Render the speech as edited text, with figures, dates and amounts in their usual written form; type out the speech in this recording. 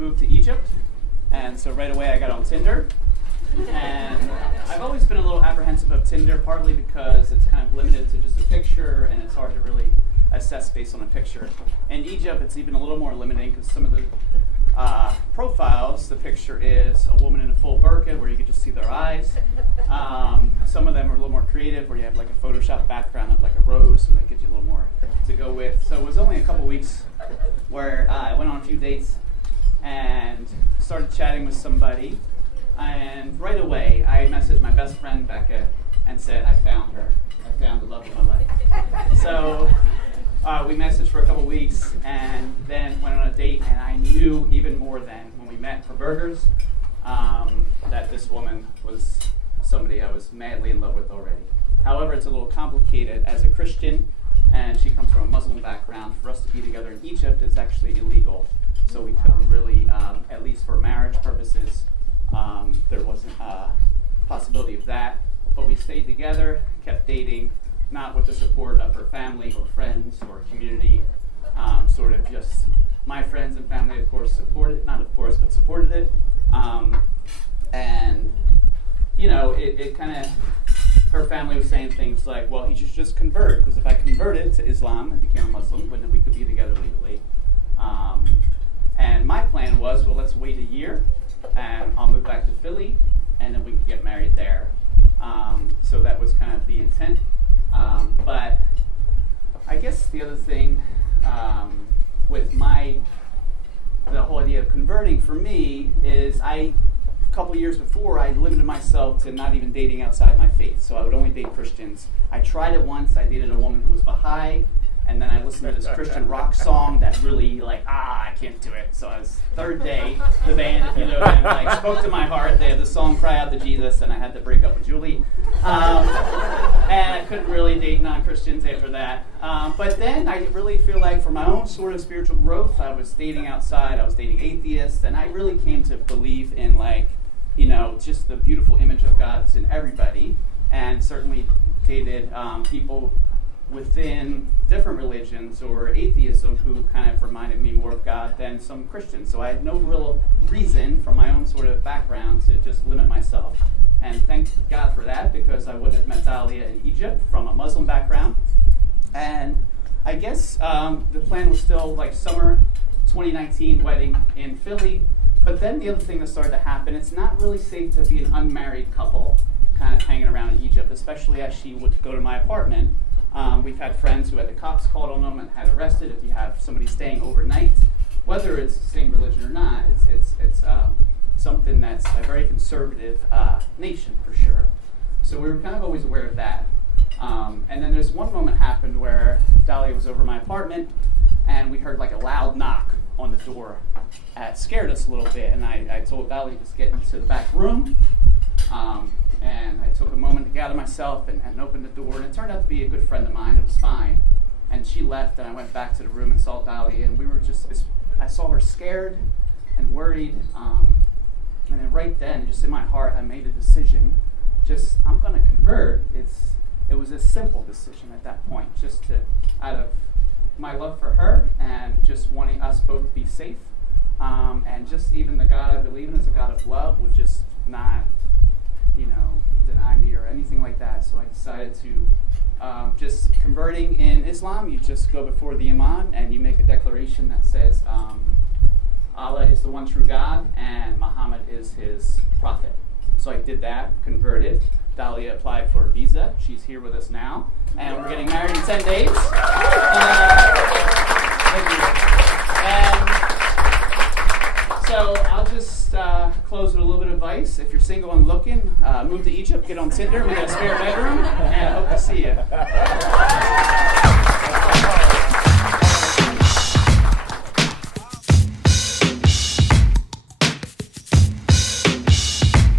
moved to Egypt, and so right away I got on Tinder. And I've always been a little apprehensive of Tinder, partly because it's kind of limited to just a picture, and it's hard to really assess based on a picture. In Egypt, it's even a little more limiting because some of the profiles, the picture is a woman in a full burqa where you can just see their eyes. Some of them are a little more creative where you have like a Photoshop background of like a rose, and that gives you a little more to go with. So it was only a couple weeks where I went on a few dates and started chatting with somebody. And right away, I messaged my best friend, Becca, and said, I found her. I found the love of my life. So we messaged for a couple weeks and then went on a date, and I knew even more than when we met for burgers that this woman was somebody I was madly in love with already. However, it's a little complicated as a Christian, and she comes from a Muslim background. For us to be together in Egypt, it's actually illegal. So we couldn't really, at least for marriage purposes, there wasn't a possibility of that. But we stayed together, kept dating, not with the support of her family or friends or community, sort of just my friends and family, of course, supported it. And, you know, it kind of, her family was saying things like, well, he should just convert, because if I converted to Islam and became a Muslim, then we could be together legally. And my plan was, well, let's wait a year, and I'll move back to Philly, and then we can get married there. So that was kind of the intent. But I guess the other thing with the whole idea of converting for me is a couple years before, I limited myself to not even dating outside my faith. So I would only date Christians. I tried it once. I dated a woman who was Baha'i. And then I listened to this Christian rock song that really, I can't do it. So I was third day, the band, if you know them, spoke to my heart. They had the song Cry Out to Jesus, and I had to break up with Julie. And I couldn't really date non-Christians after that. But then I really feel like for my own sort of spiritual growth, I was dating outside, I was dating atheists, and I really came to believe in just the beautiful image of God that's in everybody, and certainly dated people within different religions or atheism who kind of reminded me more of God than some Christians. So I had no real reason from my own sort of background to just limit myself. And thank God for that, because I wouldn't have met Dahlia in Egypt from a Muslim background. And I guess the plan was still summer 2019 wedding in Philly. But then the other thing that started to happen, it's not really safe to be an unmarried couple kind of hanging around in Egypt, especially as she would go to my apartment. We've had friends who had the cops called on them and had arrested. If you have somebody staying overnight, whether it's the same religion or not, it's something that's a very conservative nation for sure. So we were kind of always aware of that. And then there's one moment happened where Dahlia was over my apartment, and we heard a loud knock on the door. It scared us a little bit, and I told Dahlia to just get into the back room. And I took a moment to gather myself and open the door, and it turned out to be a good friend of mine. It was fine. And she left, and I went back to the room and saw Dahlia, and I saw her scared and worried. And then right then, just in my heart, I made a decision. I'm going to convert. It was a simple decision at that point, out of my love for her and just wanting us both to be safe. And just even the God I believe in is a God of love would just not deny me or anything like that. So I decided to just converting in Islam, you just go before the imam and you make a declaration that says Allah is the one true God and Muhammad is his prophet. So I did that, converted. Dahlia applied for a visa. She's here with us now, and we're getting married in 10 days. Thank you. And so I'll just close with a little bit of advice. If you're single and looking, move to Egypt, get on Tinder. We got a spare bedroom, and I hope to see you.